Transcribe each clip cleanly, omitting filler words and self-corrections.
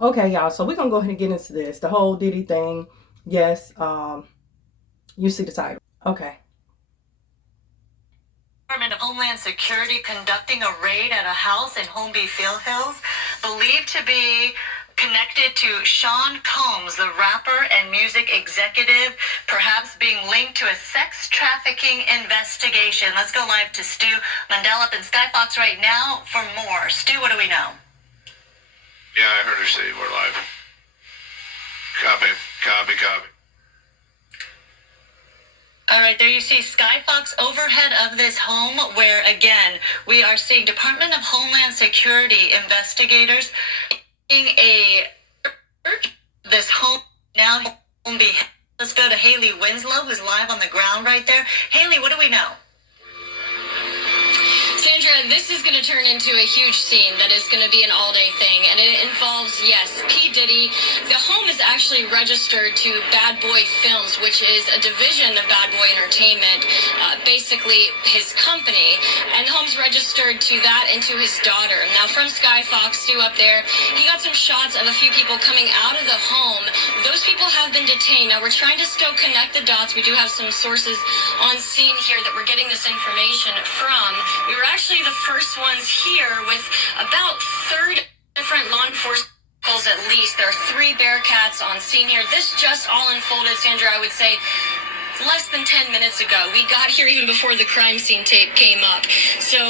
Okay, y'all, so we're gonna go ahead and get into this. The whole Diddy thing. Yes, you see the title. Okay. Department of Homeland Security conducting a raid at a house in Holmby Field Hills, believed to be connected to Sean Combs, the rapper and music executive, perhaps being linked to a sex trafficking investigation. Let's go live to Stu Mandel up in Skyfox right now for more. Stu, what do we know? Yeah, I heard her say we're live. Copy. All right, there you see Skyfox overhead of this home where, again, we are seeing Department of Homeland Security investigators in this home now. Let's go to Haley Winslow, who's live on the ground right there. Haley, what do we know? Sandra, this is going to turn into a huge scene that is going to be an all-day thing, and it involves, yes, P. Diddy. The home is actually registered to Bad Boy Films, which is a division of Bad Boy Entertainment, basically his company, and the home's registered to that and to his daughter. Now, from Skyfox, Stu up there, he got some shots of a few people coming out of the home. Those people have been detained. Now, we're trying to still connect the dots. We do have some sources on scene here that we're getting this information from. We were actually the first ones here with about 30 different law enforcement vehicles at least. There are 3 Bearcats on scene here. This just all unfolded, Sandra, I would say, less than 10 minutes ago. We got here even before the crime scene tape came up. So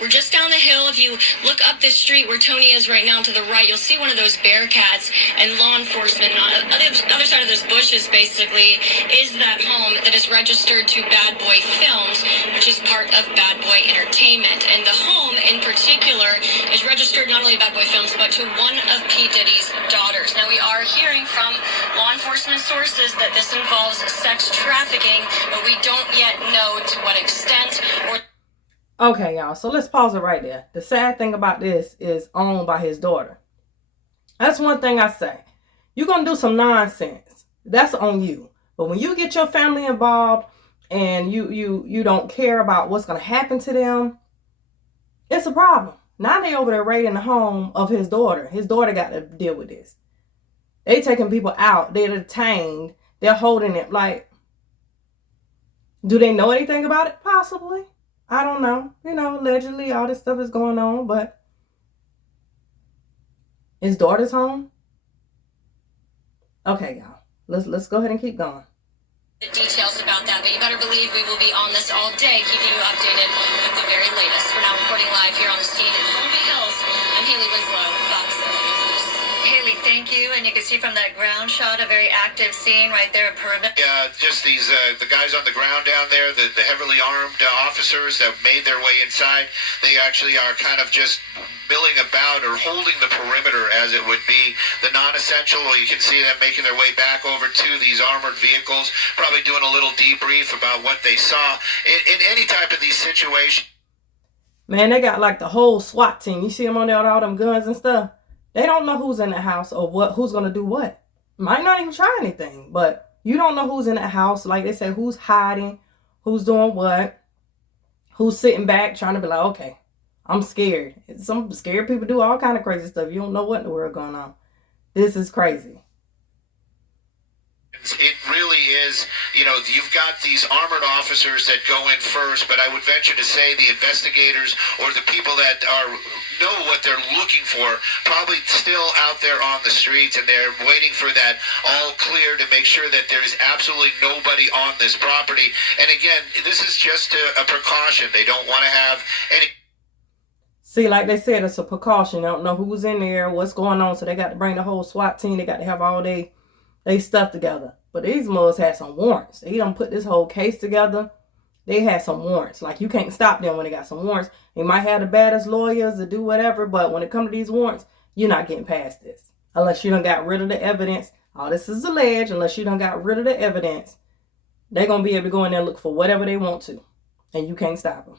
we're just down the hill. If you look up this street where Tony is right now to the right, you'll see one of those Bearcats and law enforcement. On the other side of those bushes, basically, is that home that is registered to Bad Boy Films, which is part of Bad Boy Entertainment. And the home, in particular, is registered not only to Bad Boy Films, but to one of P. Diddy's daughters. Now, we are hearing from law enforcement sources that this involves sex trafficking, but we don't yet know to what extent or... Okay, y'all, so let's pause it right there. The sad thing about this is owned by his daughter. That's one thing I say. You're going to do some nonsense. That's on you. But when you get your family involved and you don't care about what's going to happen to them, it's a problem. Now they over there raiding the home of his daughter. His daughter got to deal with this. They taking people out. They're detained. They're holding it. Like, do they know anything about it? Possibly. I don't know. You know, allegedly all this stuff is going on, but his daughter's home? Okay, y'all. Let's go ahead and keep going. The details about that, but you better believe we will be on this all day, keeping you updated with the very latest. We're now reporting live here on the scene in Holmby Hills. I'm Haley Winslow, Fox News. Haley, thank you. And you can see from that ground shot a very active scene right there at perimeter. Yeah, just these the guys on the ground down there, the heavily armed officers that made their way inside. They actually are kind of just milling about or holding the perimeter, as it would be. The non-essential, you can see them making their way back over to these armored vehicles, probably doing a little debrief about what they saw in any type of these situations. Man, they got like the whole SWAT team. You see them on there with all them guns and stuff. They don't know who's in the house or who's going to do what. Might not even try anything, but you don't know who's in that house. Like they say, who's hiding, who's doing what, who's sitting back trying to be like, okay, I'm scared. Some scared people do all kind of crazy stuff. You don't know what in the world going on. This is crazy. It really is, you know, you've got these armored officers that go in first, but I would venture to say the investigators or the people that know what they're looking for probably still out there on the streets, and they're waiting for that all clear to make sure that there's absolutely nobody on this property. And again, this is just a precaution. They don't want to have any... See, like they said, it's a precaution. They don't know who's in there, what's going on, so they got to bring the whole SWAT team. They got to have all they stuff together. But these mugs had some warrants. They done put this whole case together. They had some warrants. Like, you can't stop them when they got some warrants. They might have the baddest lawyers to do whatever, but when it comes to these warrants, you're not getting past this. Unless you done got rid of the evidence. All this is alleged. Unless you done got rid of the evidence, they're going to be able to go in there and look for whatever they want to. And you can't stop them.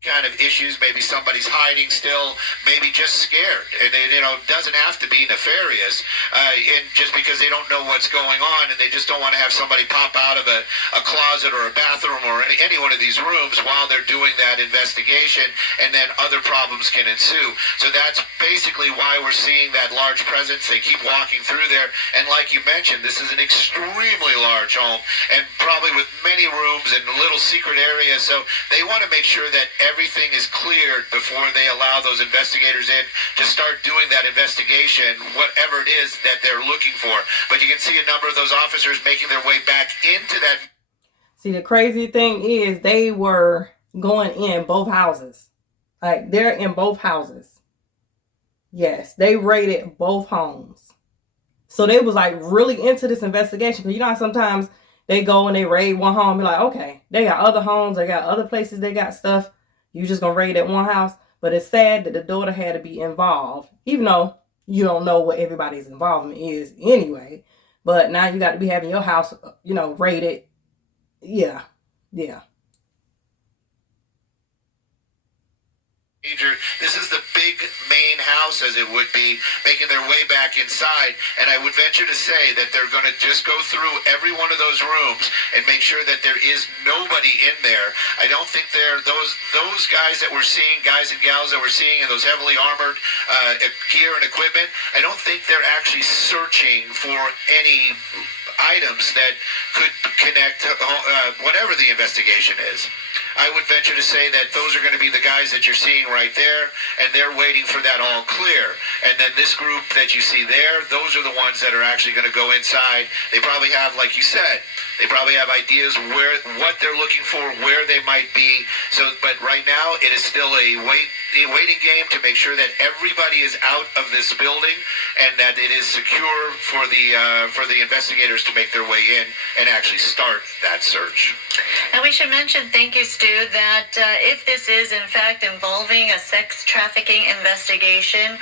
kind of issues. Maybe somebody's hiding still, maybe just scared, and it, doesn't have to be nefarious, and just because they don't know what's going on and they just don't want to have somebody pop out of a closet or a bathroom or any one of these rooms while they're doing that investigation, and then other problems can ensue. So that's basically why we're seeing that large presence. They keep walking through there, and like you mentioned, this is an extremely large home and probably with many rooms and little secret areas, so they want to make sure that everything is cleared before they allow those investigators in to start doing that investigation, whatever it is that they're looking for. But you can see a number of those officers making their way back into that. See, the crazy thing is they were going in both houses. Like, they're in both houses. Yes, they raided both homes. So they was like really into this investigation. Because you know how sometimes they go and they raid one home. You're like, okay, they got other homes. They got other places they got stuff. You just gonna raid at one house. But it's sad that the daughter had to be involved, even though you don't know what everybody's involvement is anyway. But now you got to be having your house, raided. Yeah. This is the big main house, as it would be, making their way back inside. And I would venture to say that they're going to just go through every one of those rooms and make sure that there is nobody in there. I don't think they're those guys that we're seeing, guys and gals that we're seeing in those heavily armored gear and equipment. I don't think they're actually searching for any items that could connect whatever the investigation is. I would venture to say that those are going to be the guys that you're seeing right there, and they're waiting for that all clear. And then this group that you see there, those are the ones that are actually going to go inside. They probably have, like you said, they probably have ideas what they're looking for, where they might be. So, but right now it is still a waiting game to make sure that everybody is out of this building and that it is secure for the investigators to make their way in and actually start that search. And we should mention, thank you, Stu, that if this is in fact involving a sex trafficking investigation,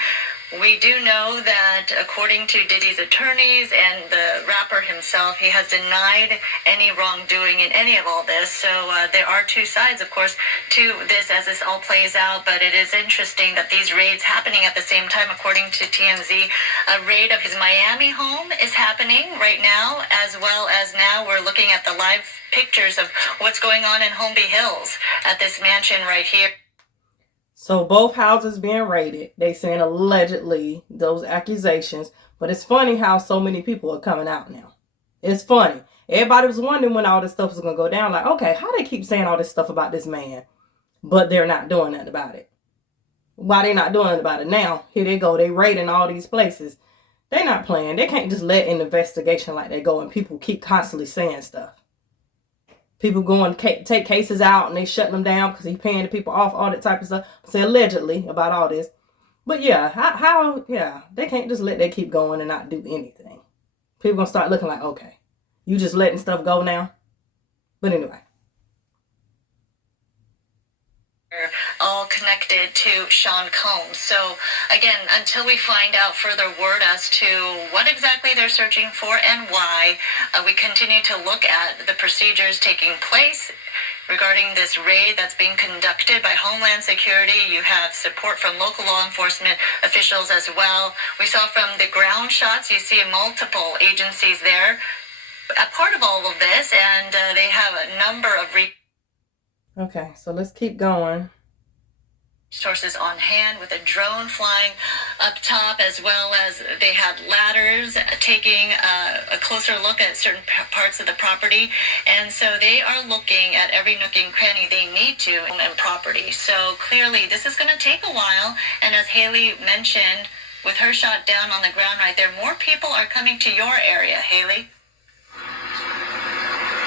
we do know that according to Diddy's attorneys and the rapper himself, he has denied any wrongdoing in any of all this. So there are two sides, of course, to this as this all plays out. But it is interesting that these raids happening at the same time. According to TMZ, a raid of his Miami home is happening right now, as well as now we're looking at the live pictures of what's going on in Holmby Hills at this mansion right here. So both houses being raided. They saying allegedly those accusations. But it's funny how so many people are coming out now. It's funny. Everybody was wondering when all this stuff was going to go down. Like, okay, how they keep saying all this stuff about this man, but they're not doing nothing about it. Why they not doing nothing about it now? Here they go. They raiding all these places. They're not playing. They can't just let an investigation like that go and people keep constantly saying stuff. People going to take cases out and they shutting them down because he's paying the people off, all that type of stuff. Say allegedly about all this. But yeah, how they can't just let that keep going and not do anything. People going to start looking like, okay, you just letting stuff go now? But anyway. All connected to Sean Combs. So again, until we find out further word as to what exactly they're searching for and why, we continue to look at the procedures taking place regarding this raid that's being conducted by Homeland Security. You have support from local law enforcement officials as well. We saw from the ground shots, you see multiple agencies there a part of all of this, and they have a number of Okay, so let's keep going. Resources on hand with a drone flying up top, as well as they had ladders taking a closer look at certain parts of the property. And so they are looking at every nook and cranny they need to and property. So clearly this is going to take a while. And as Haley mentioned, with her shot down on the ground right there, more people are coming to your area, Haley.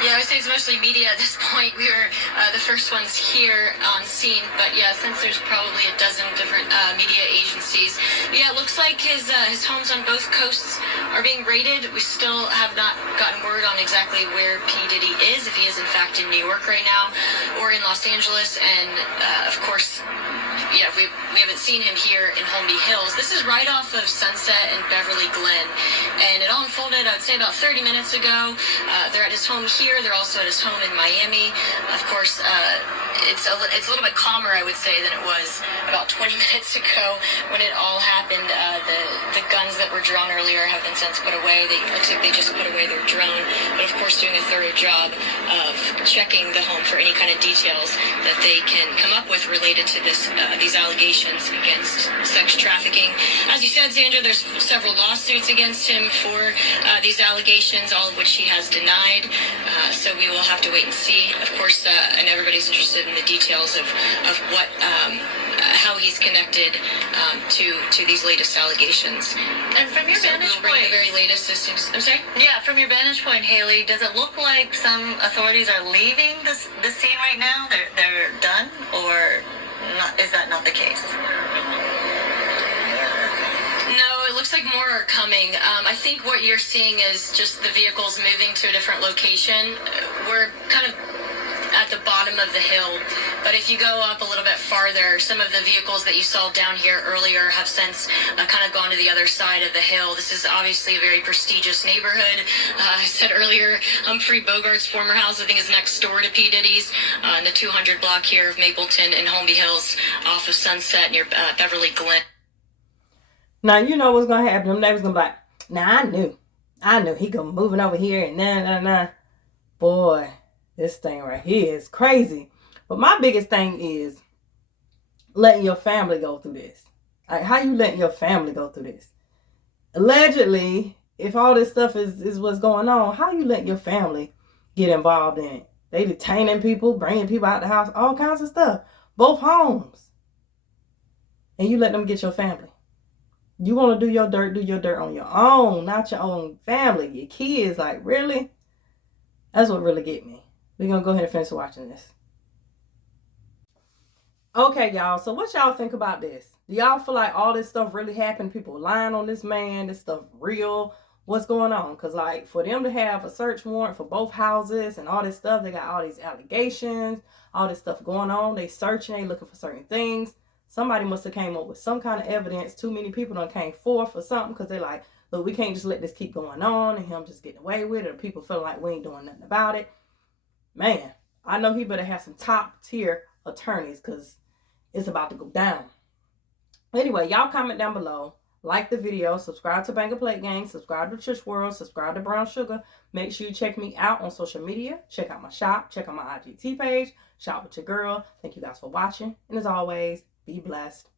Yeah, I would say it's mostly media at this point. We were the first ones here on scene, but yeah, since there's probably a dozen different media agencies. Yeah, it looks like his homes on both coasts are being raided. We still have not gotten word on exactly where P. Diddy is, if he is in fact in New York right now or in Los Angeles, and of course, yeah, we haven't seen him here in Holmby Hills. This is right off of Sunset and Beverly Glen, and it all unfolded, I would say, about 30 minutes ago. They're at his home here here. They're also at his home in Miami. Of course, it's a little bit calmer, I would say, than it was about 20 minutes ago when it all happened. The guns that were drawn earlier have been since put away. It looks like they just put away their drone, but of course doing a thorough job of checking the home for any kind of details that they can come up with related to these allegations against sex trafficking. As you said, Sandra, there's several lawsuits against him for these allegations, all of which he has denied. So we will have to wait and see. Of course, I know everybody's interested in the details of what how he's connected to these latest allegations. And from your vantage We'll bring point, the very latest systems. I'm sorry? yeah, from your vantage point, Haley, does it look like some authorities are leaving the scene right now? They're done, or not, is that not the case? No, it looks like more are coming. I think what you're seeing is just the vehicles moving to a different location. We're kind of at the bottom of the hill, but if you go up a little bit farther, some of the vehicles that you saw down here earlier have since kind of gone to the other side of the hill. This is obviously a very prestigious neighborhood. I said earlier, Humphrey Bogart's former house, I think, is next door to P. Diddy's, in the 200 block here of Mapleton and Holmby Hills off of Sunset near Beverly Glen. Now, you know what's going to happen. Them neighbors going to be like, nah, I knew he going to moving over here and nah. Boy, this thing right here is crazy. But my biggest thing is letting your family go through this. Like, how you letting your family go through this? Allegedly, if all this stuff is what's going on, how you letting your family get involved in it? They detaining people, bringing people out the house, all kinds of stuff. Both homes. And you let them get your family. You want to do your dirt on your own, not your own family, your kids. Like, really? That's what really get me. We're going to go ahead and finish watching this. Okay, y'all. So what y'all think about this? Do y'all feel like all this stuff really happened? People lying on this man? This stuff real? What's going on? Because, like, for them to have a search warrant for both houses and all this stuff, they got all these allegations, all this stuff going on. They searching, they looking for certain things. Somebody must have came up with some kind of evidence. Too many people done came forth or something because they like, look, we can't just let this keep going on and him just getting away with it, or people feel like we ain't doing nothing about it. Man, I know he better have some top tier attorneys because it's about to go down. Anyway, y'all comment down below. Like the video. Subscribe to Banger Plate Gang. Subscribe to Trish World. Subscribe to Brown Sugar. Make sure you check me out on social media. Check out my shop. Check out my IGT page. Shop with your girl. Thank you guys for watching. And as always, be blessed.